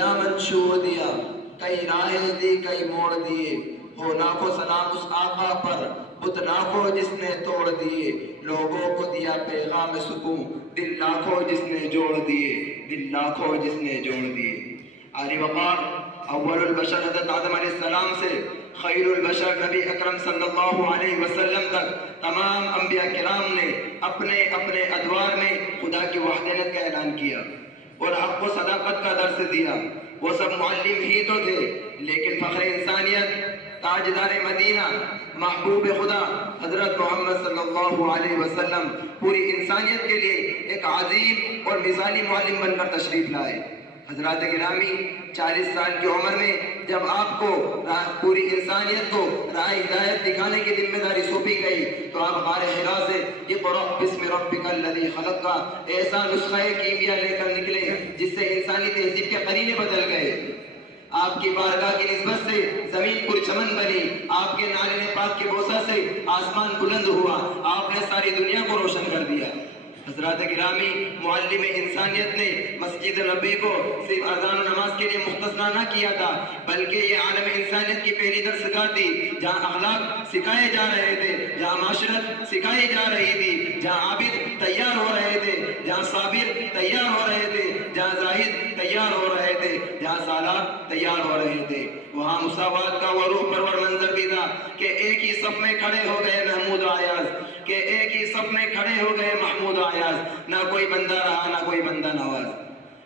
دیا منشور دیا، کئی راہیں دی کئی موڑ دیے، ہو لاکھوں سلام اس آقا پر، بت لاکھوں جس نے توڑ دیے، لوگوں کو دیا پیغام سکون، دل لاکھوں جس نے جوڑ دیے، دل لاکھوں جس نے جوڑ دیے۔ عالی وقار اول البشر حضرت آدم علیہ السلام سے خیر البشر نبی اکرم صلی اللہ علیہ وسلم تک تمام انبیاء کرام نے اپنے اپنے ادوار میں خدا کی وحدانیت کا اعلان کیا اور حق و صداقت کا درس دیا۔ وہ سب معلم ہی تو تھے، لیکن فخر انسانیت، تاجدار مدینہ، محبوب خدا حضرت محمد صلی اللہ علیہ وسلم پوری انسانیت کے لیے ایک عظیم اور مثالی معلم بن کر تشریف لائے۔ حضرات گرامی، 40 سال کی عمر میں جب آپ کو پوری انسانیت کو راہ ہدایت دکھانے کی ذمہ داری سونپی گئی تو آپ غار حرا سے اقرأ بسم ربک الذی خلق کا ایسا نسخہ کیمیا لے کر نکلے جس سے انسانی تہذیب کے قرینے بدل گئے۔ آپ کی بارگاہ کی نسبت سے زمین پرچمن بنی، آپ کے نعل پاک کے بوسہ سے آسمان بلند ہوا، آپ نے ساری دنیا کو روشن کر دیا۔ حضرات گرامی، معلم انسانیت نے مسجد نبی کو صرف اذان و نماز کے لیے مختص نہ کیا تھا، بلکہ یہ عالم انسانیت کی پہلی درسگاہ تھی جہاں اخلاق سکھائے جا رہے تھے، جہاں معاشرت سکھائی جا رہی تھی، جہاں عابد تیار ہو رہے تھے، جہاں صابر تیار ہو رہے تھے، جہاں زاہد تیار ہو رہے تھے، جہاں سالار تیار ہو رہے تھے۔ وہاں مساوات کا وہ روح پرور منظر بھی تھا کہ ایک ہی صف میں کھڑے ہو گئے محمود ایاز، کہ ایک ہی صف میں کھڑے ہو گئے محمود ایاز، نہ کوئی بندہ رہا نہ کوئی بندہ نواز۔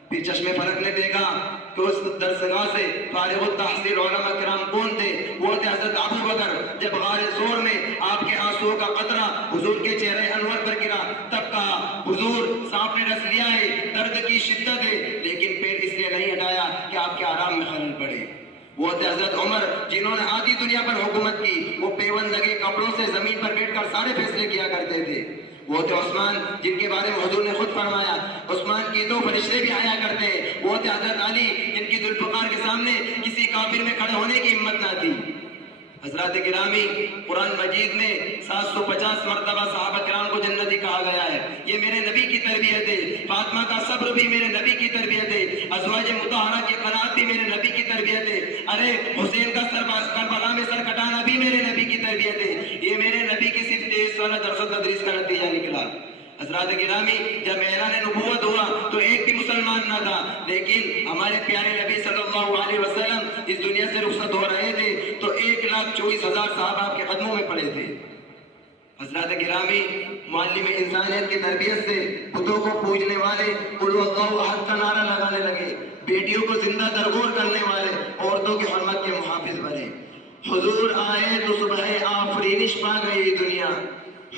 پھر چشم فلک نے دیکھا کہ اس درسگاہ سے فارغ التحصیل علماء کرام کون تھے؟ وہ تھے حضرت ابو بکر۔ جب غار ثور میں آپ کے آنسوؤں کا قطرہ حضور کے چہرے انور پر گرا تب کہا، حضور سانپ نے ڈس لیا ہے، درد کی شدت ہے، لیکن پیر اس لیے نہیں ہٹایا کہ آپ کے آرام میں خلل پڑے۔ وہ تھے حضرت عمر جنہوں نے آدھی دنیا پر حکومت کی، وہ پیون لگے کپڑوں سے زمین پر بیٹھ کر سارے فیصلے کیا کرتے تھے۔ وہ تھے عثمان جن کے بارے میں حضور نے خود فرمایا، عثمان کی دو فرشتے بھی آیا کرتے ہیں۔ وہ تھے حضرت علی جن کی ذوالفقار کے سامنے کسی کافر میں کھڑے ہونے کی ہمت نہ تھی۔ حضرات گرامی، قرآن مجید میں 750 مرتبہ صحابہ کرام کو جنتی کہا گیا ہے۔ یہ میرے نبی کی تربیت ہے۔ فاطمہ کا صبر بھی میرے نبی کی تربیت ہے۔ ازواج مطہرہ کی قناعت بھی میرے نبی کی تربیت ہے۔ ارے حسین کا کربلا میں سر کٹانا بھی میرے نبی کی تربیت ہے۔ یہ میرے نبی کی صرف 23 سالہ درس و تدریس کا نتیجہ نکلا۔ حضرات گرامی، جب اعلان نبوت ہوا تو ایک بھی مسلمان نہ تھا، لیکن ہمارے پیارے نبی صلی اللہ علیہ وسلم اس دنیا سے رخصت ہو رہے تھے تو 1,24,000 صحابہ آپ کے قدموں میں پڑے تھے۔ حضرات گرامی، معلم انسانیت کی تربیت سے بتوں کو پوجنے والے قل اللہ احد کا نعرہ لگانے لگے، بیٹیوں کو زندہ درگور کرنے والے عورتوں کی حرمت کے محافظ بنے۔ حضور آئے تو صبح آفرینش پا گئی دنیا،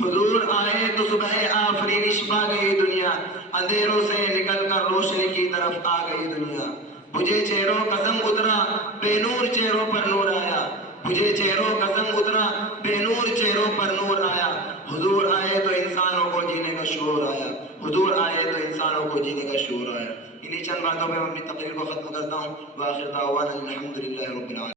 حضور آئے تو صبح آفرینش پا گئی دنیا، اندھیروں سے نکل کر روشنی کی طرف آ گئی دنیا۔ بجھے چہروں کا زنگ اترا، بے نور چہروں پر نور آیا، بجھے چہروں کا زنگ اترا، بے نور چہروں پر نور آیا۔ حضور آئے تو انسانوں کو جینے کا شعور آیا، حضور آئے تو انسانوں کو جینے کا شعور آیا۔ انہی چند باتوں پہ میں اپنی تقریر کو ختم کرتا ہوں۔ وآخر دعوانا الحمدللہ رب العالمین۔